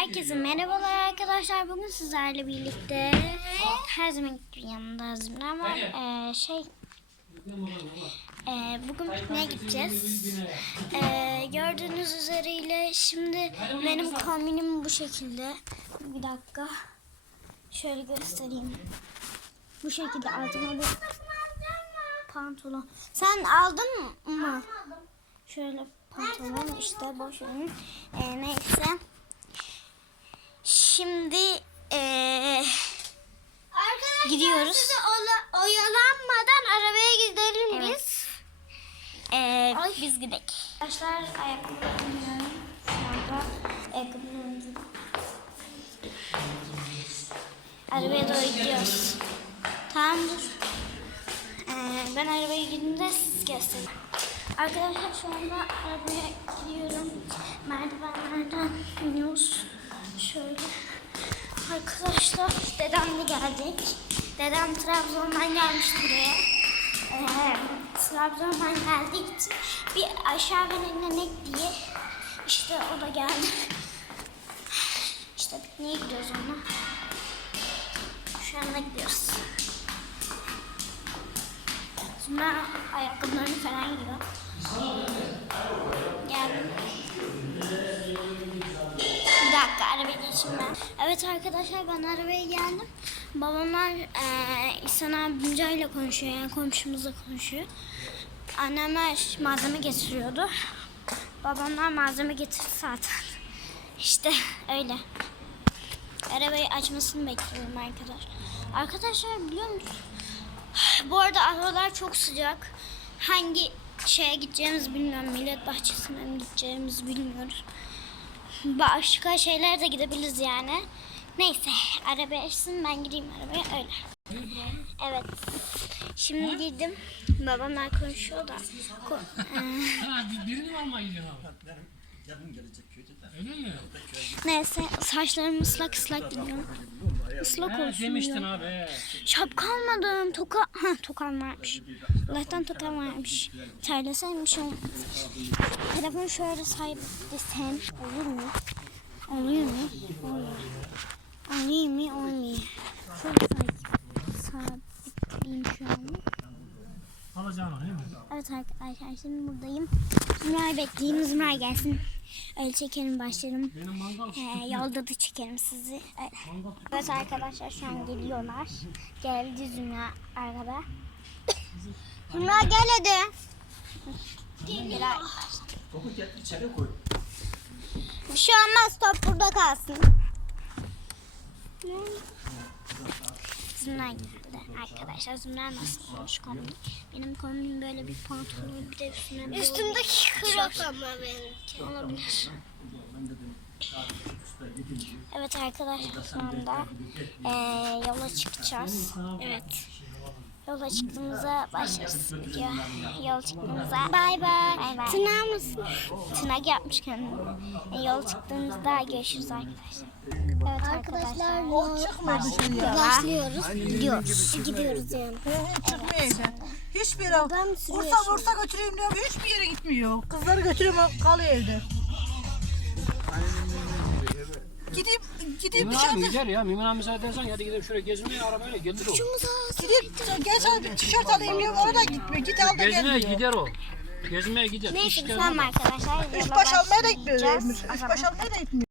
Herkese merhabalar arkadaşlar. Bugün sizlerle birlikte her zaman gibi yanımda Zümra var. Ee, şey ee, bugün pikniğe gideceğiz. Ee, gördüğünüz üzeriyle şimdi benim kombinim bu şekilde. Bir dakika. Şöyle göstereyim. Bu şekilde altıma bir pantolon. Sen aldın mı? Şöyle pantolon işte boş verin. Ee, neyse. Şimdi eee, gidiyoruz. oyalanmadan arabaya gidelim Evet. biz. Eee, biz gidelim. Arkadaşlar ayakkabılarımı. Şu anda ayakkabılarımızı Arabaya doğru gidiyoruz. Tamam dur. Eee, ben arabaya gidince siz göstereyim. Arkadaşlar şu anda arabaya gidiyorum. Merdivenlerden iniyoruz. Şöyle. Arkadaşlar dedemle geldik. Dedem Trabzon'dan gelmiş buraya. Ee, Trabzon'dan için bir aşağı inenek diye işte o da geldi. İşte pikniğe gidiyoruz onunla. Şu anda gidiyoruz. Sonra ayakkabılarını falan giyiyor. Geldim. Ben. Evet arkadaşlar ben arabaya geldim. Babamlar eee İhsan abimca ile konuşuyor yani komşumuzla konuşuyor. Annemler malzeme getiriyordu. Babamlar malzeme getirdi zaten. İşte öyle. Arabayı açmasını bekliyorum arkadaşlar. Arkadaşlar biliyor musunuz? Bu arada havalar çok sıcak. Hangi şeye gideceğimizi bilmiyorum. Millet bahçesine mi gideceğimizi bilmiyoruz. Başka şeylere de gidebiliriz yani. Neyse arabaya açsın ben gideyim arabaya öyle. Evet. Şimdi girdim. Babamlar konuşuyor da. Ko- Ha birini mi almaya gidiyorsun abi? Yarın gelecek köyde de. Öyle mi? neyse saçlarım ıslak ıslak gidiyorum. Islak olsun demiştin diyorum. abi. he. Şapka almadım. Toka, ha tokam varmış. Allah'tan tokam varmış. Olmaz. Telefonu şöyle sabitlesem olur mu? Oluyor mu? Oluyor. Oluyor mu? Olmuyor. Şöyle sabit- sabitleyeyim şu an. Alacağın o değil mi? Evet arkadaşlar şimdi buradayım. Zümra'yı bekleyeyim. Zümra gelsin. Öyle çekerim başlarım. Benim mangal. Ee, yolda da çekerim sizi. Öyle. Evet arkadaşlar şu an geliyorlar. Geldi Zümra arkada. Zümra gel hadi. Gel arkadaşlar. Topu gel içeri koy. Bir şey olmaz top burada kalsın. Zümra geldi arkadaşlar. Zümra nasıl olmuş kombin? Benim kombin böyle bir pantolon bir de üstüne bir Üstümdeki krop ama benimki. olabilir. Evet arkadaşlar şu anda eee, yola çıkacağız. Evet. Yola çıktığımızda başlarız video. Yola çıktığımızda bay bay. Bay. Tırnağı mısın? Tırnak yapmış kendine. E, yola çıktığımızda görüşürüz arkadaşlar. Evet arkadaşlar. Arkadaşlar başlıyoruz. Gidiyoruz. Gidiyoruz yani. Çıkmayacak. Hiçbir yere vursa vursa götüreyim diyorum. Hiçbir yere gitmiyor. Kızları götürüyorum kalıyor evde. Gidip gidip Mimin abi dışarıda gider ya. Mimin abi müsaade edersen hadi gidelim şöyle gezmeye arabayla getir o. gidip gel sana bir tişört alayım diyorum. Ona da gitmiyor. Git al da Gezmeye gel. gider o. Gezmeye gider. Neyse İşte tamam arkadaşlar. Üç baş almaya da gitmiyor. Üç baş almaya da gitmiyor.